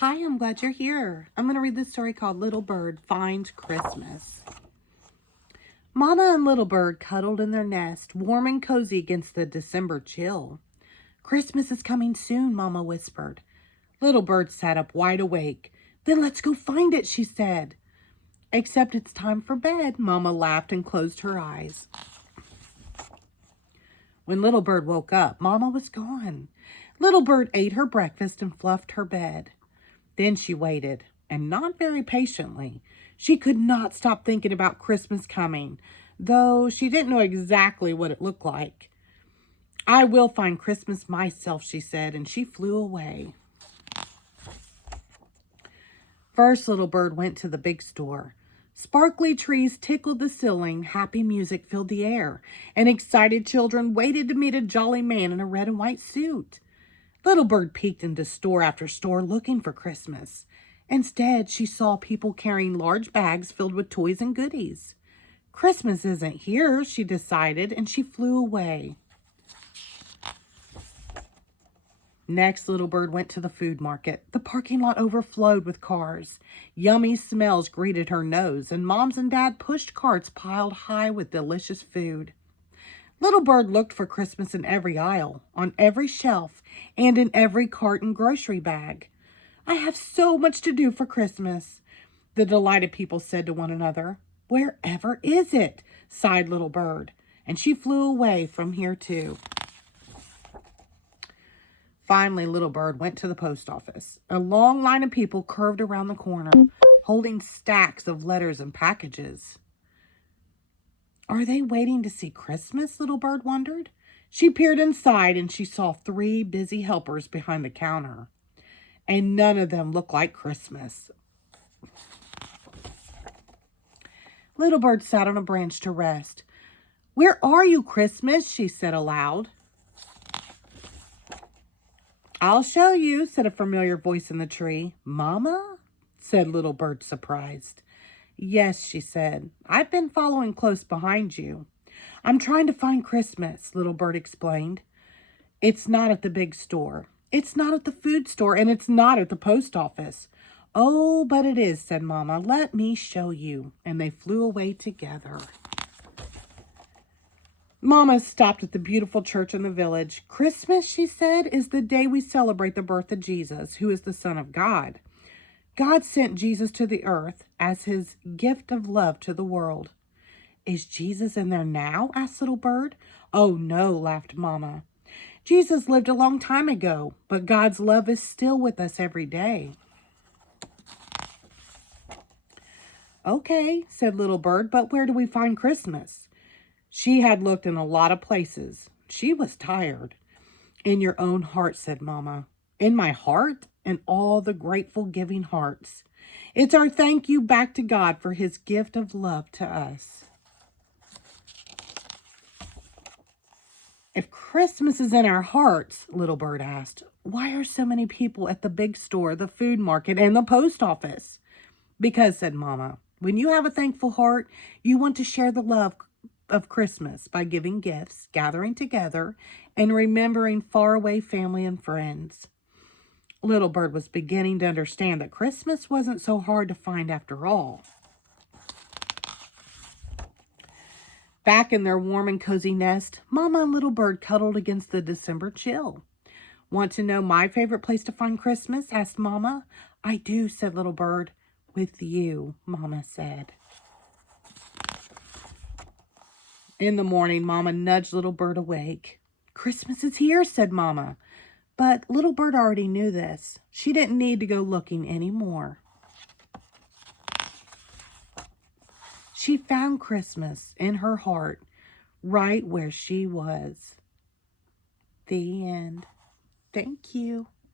Hi, I'm glad you're here. I'm going to read this story called Little Bird Finds Christmas. Mama and Little Bird cuddled in their nest, warm and cozy against the December chill. Christmas is coming soon, Mama whispered. Little Bird sat up wide awake. Then let's go find it, she said. Except it's time for bed, Mama laughed and closed her eyes. When Little Bird woke up, Mama was gone. Little Bird ate her breakfast and fluffed her bed. Then she waited, and not very patiently. She could not stop thinking about Christmas coming, though she didn't know exactly what it looked like. I will find Christmas myself, she said, and she flew away. First, Little Bird went to the big store. Sparkly trees tickled the ceiling, happy music filled the air, and excited children waited to meet a jolly man in a red and white suit. Little Bird peeked into store after store looking for Christmas. Instead, she saw people carrying large bags filled with toys and goodies. Christmas isn't here, she decided, and she flew away. Next, Little Bird went to the food market. The parking lot overflowed with cars. Yummy smells greeted her nose, and Moms and Dad pushed carts piled high with delicious food. Little Bird looked for Christmas in every aisle, on every shelf, and in every cart and grocery bag. I have so much to do for Christmas, the delighted people said to one another. Wherever is it? Sighed Little Bird, and she flew away from here too. Finally, Little Bird went to the post office. A long line of people curved around the corner, holding stacks of letters and packages. Are they waiting to see Christmas? Little Bird wondered. She peered inside and she saw 3 busy helpers behind the counter. And none of them looked like Christmas. Little Bird sat on a branch to rest. Where are you, Christmas? She said aloud. I'll show you, said a familiar voice in the tree. Mama? Said Little Bird, surprised. Yes, she said. I've been following close behind you. I'm trying to find Christmas, Little Bird explained. It's not at the big store. It's not at the food store, and it's not at the post office. Oh, but it is, said Mama. Let me show you. And they flew away together. Mama stopped at the beautiful church in the village. Christmas, she said, is the day we celebrate the birth of Jesus, who is the Son of God. God sent Jesus to the earth as his gift of love to the world. Is Jesus in there now? Asked Little Bird. Oh, no, laughed Mama. Jesus lived a long time ago, but God's love is still with us every day. Okay, said Little Bird, but where do we find Christmas? She had looked in a lot of places. She was tired. In your own heart, said Mama. In my heart? And all the grateful giving hearts. It's our thank you back to God for his gift of love to us. If Christmas is in our hearts, Little Bird asked, why are so many people at the big store, the food market, and the post office? Because, said Mama, when you have a thankful heart, you want to share the love of Christmas by giving gifts, gathering together, and remembering faraway family and friends. Little Bird was beginning to understand that Christmas wasn't so hard to find after all. Back in their warm and cozy nest, Mama and Little Bird cuddled against the December chill. Want to know my favorite place to find Christmas? Asked Mama. I do, said Little Bird. With you, Mama said. In the morning, Mama nudged Little Bird awake. Christmas is here, said Mama. But Little Bird already knew this. She didn't need to go looking anymore. She found Christmas in her heart, right where she was. The end. Thank you.